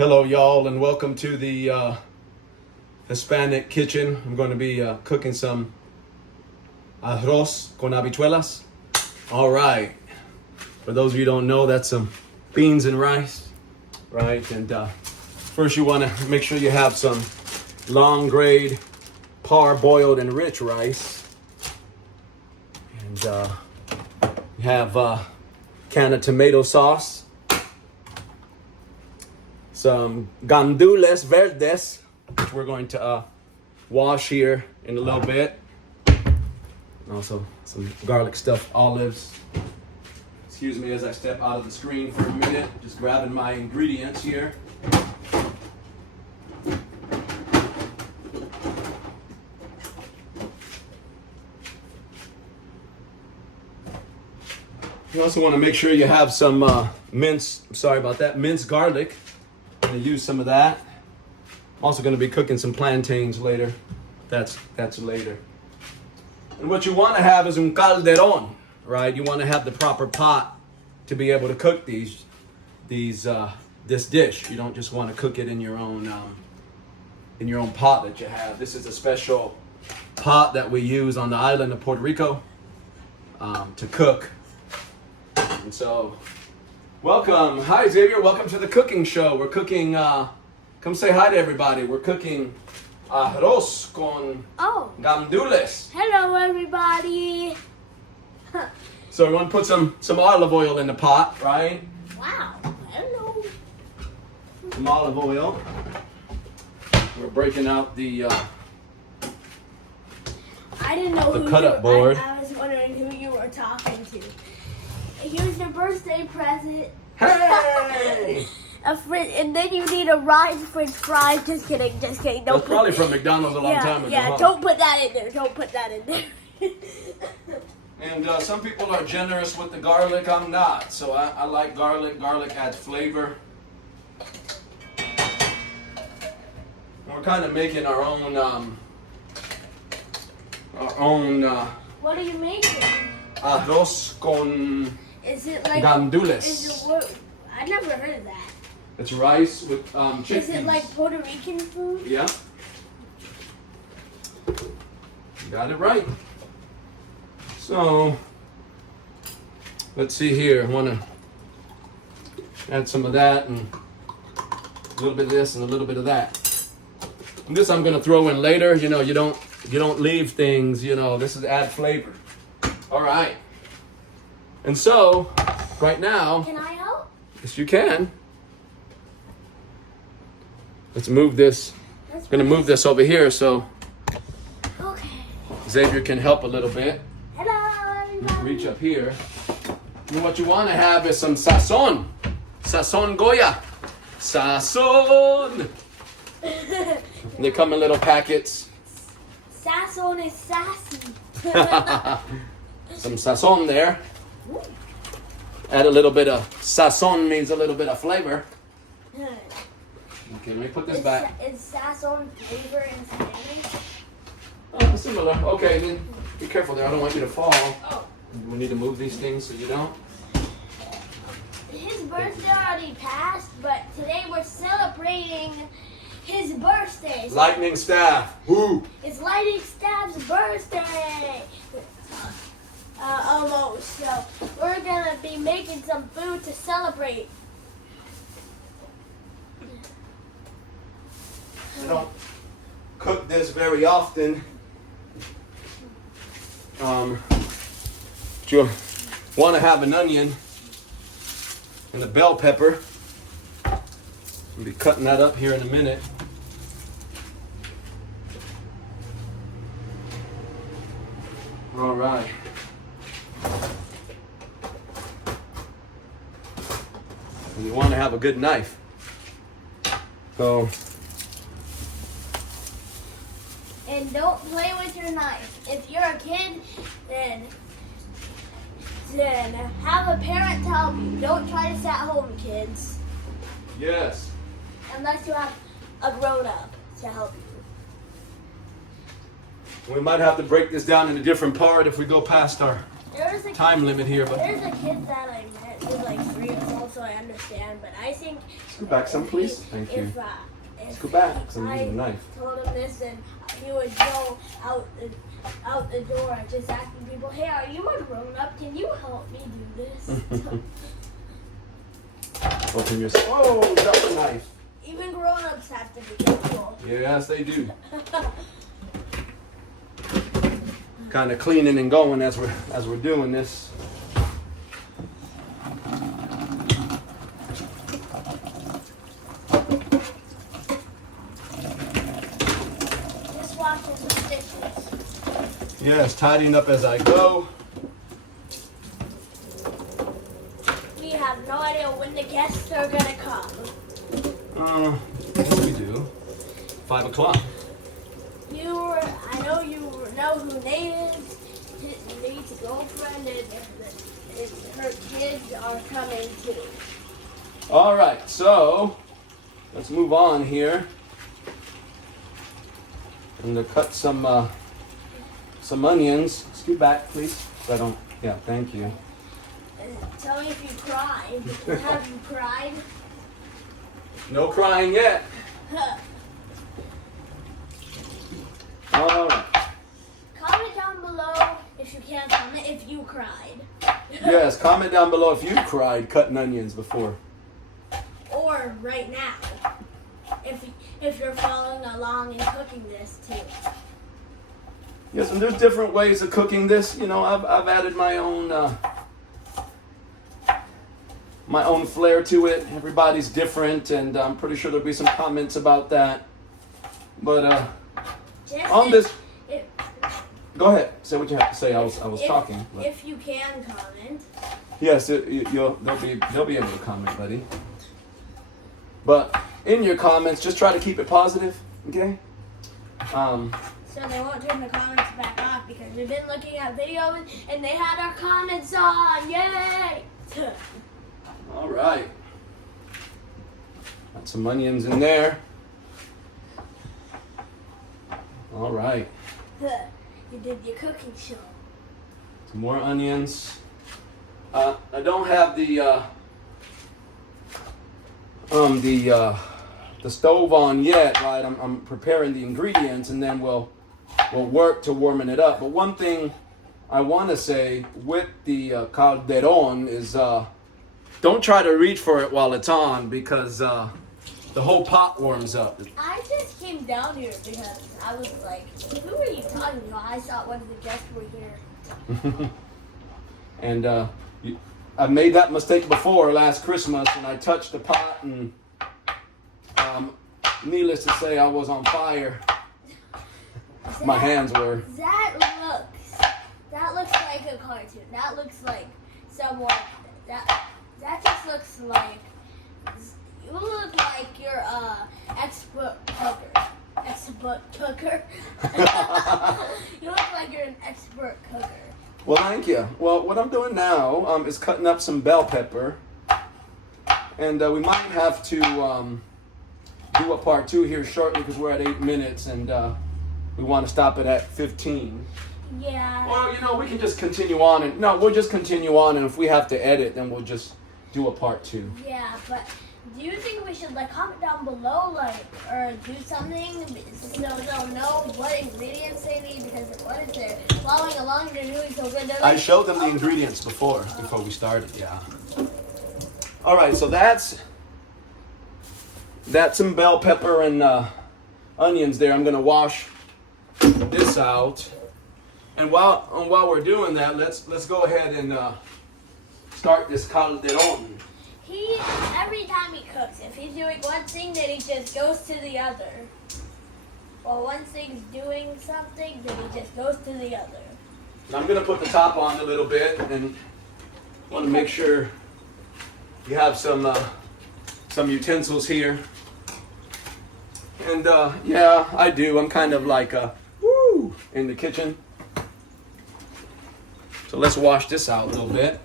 Hello, y'all, and welcome to the Hispanic kitchen. I'm going to be cooking some arroz con habichuelas. All right. For those of you who don't know, that's some beans and rice, right? And first, you want to make sure you have some long grade, parboiled and rich rice, and you have a can of tomato sauce. Some Gandules verdes, which we're going to wash here in a little bit. And also some garlic stuffed olives. Excuse me as I step out of the screen for a minute. Just grabbing my ingredients here. You also want to make sure you have some minced garlic. I'm going to use some of that. I'm also going to be cooking some plantains later. That's later. And what you want to have is un calderón, right? You want to have the proper pot to be able to cook this dish. You don't just want to cook it in your own pot that you have. This is a special pot that we use on the island of Puerto Rico to cook. And so, welcome. Hi, Xavier. Welcome to the cooking show. We're cooking, come say hi to everybody. We're cooking arroz con gandules. Hello, everybody. So we want to put some olive oil in the pot, right? Wow. Hello. Some olive oil. We're breaking out the I didn't know the cut-up board. I was wondering who you were talking to. Here's your birthday present. Hey! And then you need a rice french fries. Just kidding. That's probably from McDonald's a long time ago. Yeah, huh? don't put that in there. Don't put that in there. And some people are generous with the garlic. I'm not. So I like garlic. Garlic adds flavor. We're kind of making our own. What are you making? Arroz con Is it like gandules. I never heard of that. It's rice with chickpeas. Is it like Puerto Rican food? Yeah. You got it right. So, let's see here. I want to add some of that and a little bit of this and a little bit of that. And this I'm going to throw in later. You know, you don't leave things. You know, this is add flavor. All right. And so, right now. Can I help? Yes, you can. Let's move this. I'm going to move this over here so Okay. Xavier can help a little bit. Hello, everybody. Reach up here. And what you want to have is some sazon. Sazon Goya. Sazon. They come in little packets. Sazon is sassy. Some sazon there. Add a little bit of sazon means a little bit of flavor. Okay, let me put this back. Is sazon flavor in Spanish? Oh, similar. Okay, then be careful there. I don't want you to fall. Oh. We need to move these things so you don't. His birthday already passed, but today we're celebrating his birthday. Lightning staff. Woo! It's Lightning Staff's birthday. Almost. So we're gonna be making some food to celebrate. I don't cook this very often. But you want to have an onion and a bell pepper. I'll be cutting that up here in a minute. All right. And you want to have a good knife. So. And don't play with your knife. If you're a kid, then have a parent to help you. Don't try this at home, kids. Yes. Unless you have a grown-up to help you. We might have to break this down in a different part if we go past our There's a time limit here, but There's a kid that I met who's like 3 years old, so so I understand. But I think. Scoot back some, please. Thank you. If Scoot back, because I'm using a knife. told him this, then he would go out the door just asking people, "Hey, are you a grown up? Can you help me do this?" Open your. Oh, drop the knife. Even grown ups have to be careful. Yes, they do. Kind of cleaning and going as we're doing this. Just washing some dishes. Yes, tidying up as I go. We have no idea when the guests are gonna come. Yes, we do. 5 o'clock. I know you know who Nate is. Nate's girlfriend and her kids are coming too. All right, so let's move on here. I'm gonna cut some onions. Scoot back, please. So I don't. Yeah, thank you. Tell me if you cried. Have you cried? No crying yet. All right. Comment down below if you can comment if you cried. Yes, comment down below if you cried cutting onions before. Or right now. If you're following along and cooking this too. Yes, and there's different ways of cooking this. You know, I've added my own flair to it. Everybody's different, and I'm pretty sure there'll be some comments about that. But on this, go ahead. Say what you have to say. I was talking. But. If you can comment. Yes, they'll be able to comment, buddy. But in your comments, just try to keep it positive, okay? So they won't turn the comments back off because we've been looking at videos and they had our comments on. Yay! All right. Got some onions in there. All right. You did your cooking show. Some more onions. I don't have the stove on yet, right? I'm preparing the ingredients, and then we'll work to warming it up. But one thing I want to say with the calderon is don't try to reach for it while it's on, because the whole pot warms up. I just came down here because I was like, who are you talking to? I thought one of the guests were here. And I've made that mistake before last Christmas, and I touched the pot, and needless to say, I was on fire. My hands were. That looks like a cartoon. That looks like someone that just looks like you look like you're expert cooker. You look like you're an expert cooker. Well, thank you. Well, what I'm doing now is cutting up some bell pepper, and we might have to do a part 2 here shortly because we're at 8 minutes, and we want to stop it at 15. Yeah. Well, you know, we can just continue on, and we'll just continue on, and if we have to edit, then we'll just do a part 2. Yeah, but do you think we should comment down below, or do something so they'll know what ingredients they need? Because what if they're following along, they're doing so good. Like, I showed them the ingredients before we started. Yeah. All right, so that's some bell pepper and onions there. I'm gonna wash this out, and while we're doing that, let's go ahead and start this calderon. Every time he cooks, if he's doing one thing, then he just goes to the other. Or one thing's doing something, then he just goes to the other. And I'm gonna put the top on a little bit, and want to make sure you have some utensils here. And yeah, I do. I'm kind of like in the kitchen. So let's wash this out a little bit.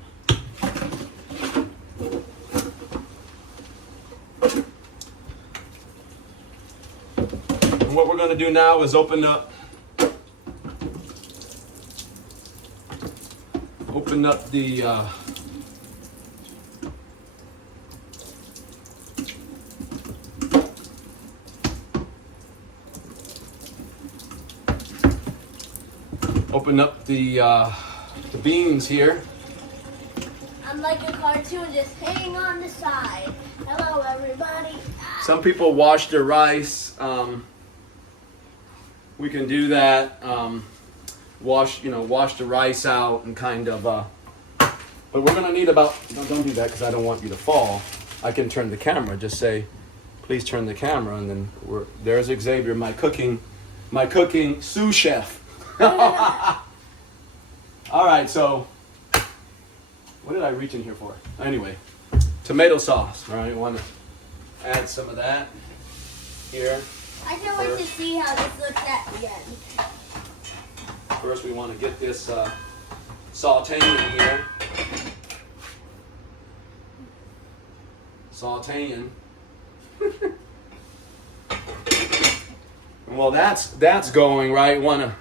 What we're going to do now is open up open up the beans here. I'm like a cartoon, just hanging on the side. Hello, everybody. Some people wash their rice. We can do that. Wash the rice out and kind of. But we're gonna need about. No, don't do that because I don't want you to fall. I can turn the camera. Just say, please turn the camera, and then there's Xavier, my cooking sous chef. All right, so what did I reach in here for? Anyway, tomato sauce. All right, you want to add some of that here. I can't wait to see how this looks at the end. First, we want to get this sauteing in here. Sauteing. Well, that's going right. Want to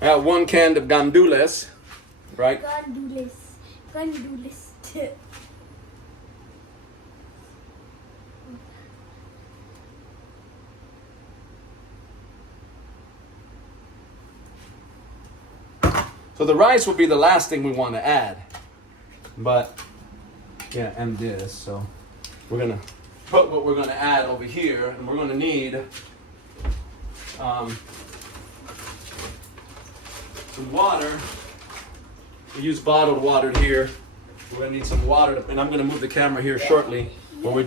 add 1 can of gandules, right? Gandules. So the rice will be the last thing we want to add. But, yeah, and this. So we're going to put what we're going to add over here. And we're going to need some water. We use bottled water here. We're going to need some water. And I'm going to move the camera here shortly. Where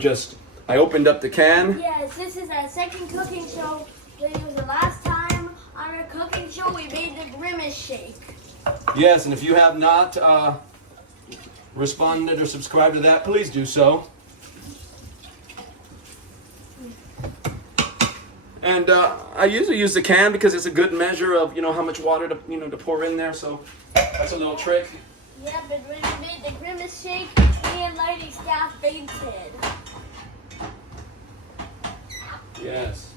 I opened up the can. Yes, this is our second cooking show. It was the last time on our cooking show we made the grimace shake. Yes, and if you have not responded or subscribed to that, please do so. And I usually use the can because it's a good measure of how much water to pour in there. So that's a little trick. Yeah, but when we made the grimace shake, me and Lady Staff fainted. Yes.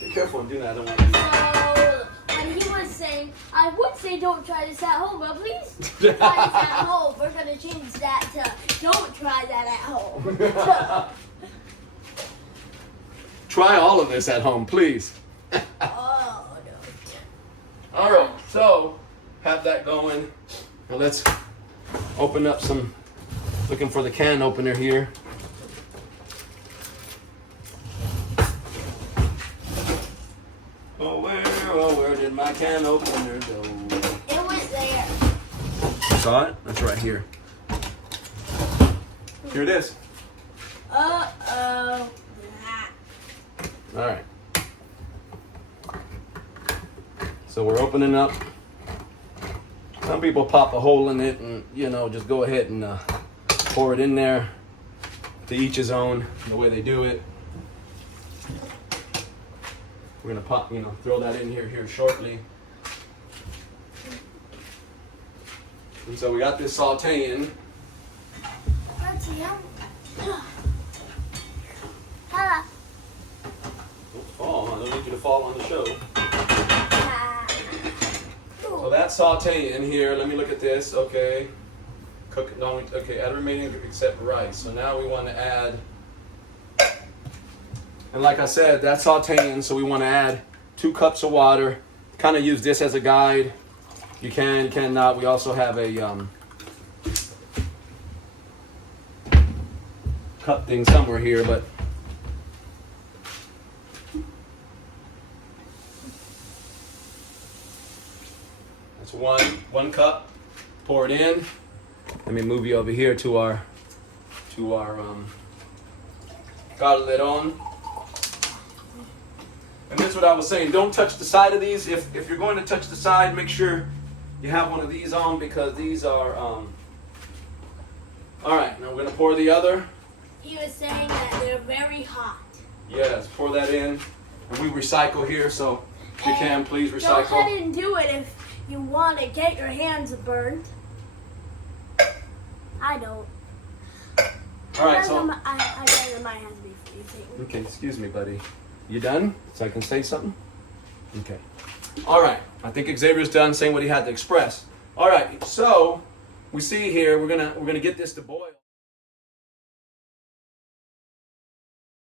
Be careful and do that. I don't want to. So when he was saying, I would say don't try this at home, but please try this at home. We're gonna change that to don't try that at home. Try all of this at home, please. Oh no. All right, so have that going. Now let's open up some. Looking for the can opener here. Oh, where did my can opener go? It was there. You saw it? That's right here. Here it is. Uh-oh. All right. So we're opening up. Some people pop a hole in it and, just go ahead and pour it in there. To each his own, the way they do it. We're gonna throw that in here shortly. And so we got this sauteing. Let's see. Hello. Don't fall. I don't need you to fall on the show. So that's sauteing here. Let me look at this. Okay. Okay, add remaining except rice. So now we want to add, and like I said, that's sauteing, so we want to add 2 cups of water. Kind of use this as a guide. You cannot. We also have a cup thing somewhere here, but that's one cup. Pour it in. Let me move you over here to our galedon. And that's what I was saying. Don't touch the side of these. If you're going to touch the side, make sure you have one of these on because these are. All right, now we're gonna pour the other. He was saying that they're very hot. Yes, pour that in. And we recycle here, so if you can, please Go recycle. ahead and do it if you want to get your hands burned. I don't. All right, so. I rather my hands be freezing. Okay, excuse me, buddy. You done? So I can say something? Okay. All right. I think Xavier's done saying what he had to express. All right. So we see here we're gonna get this to boil.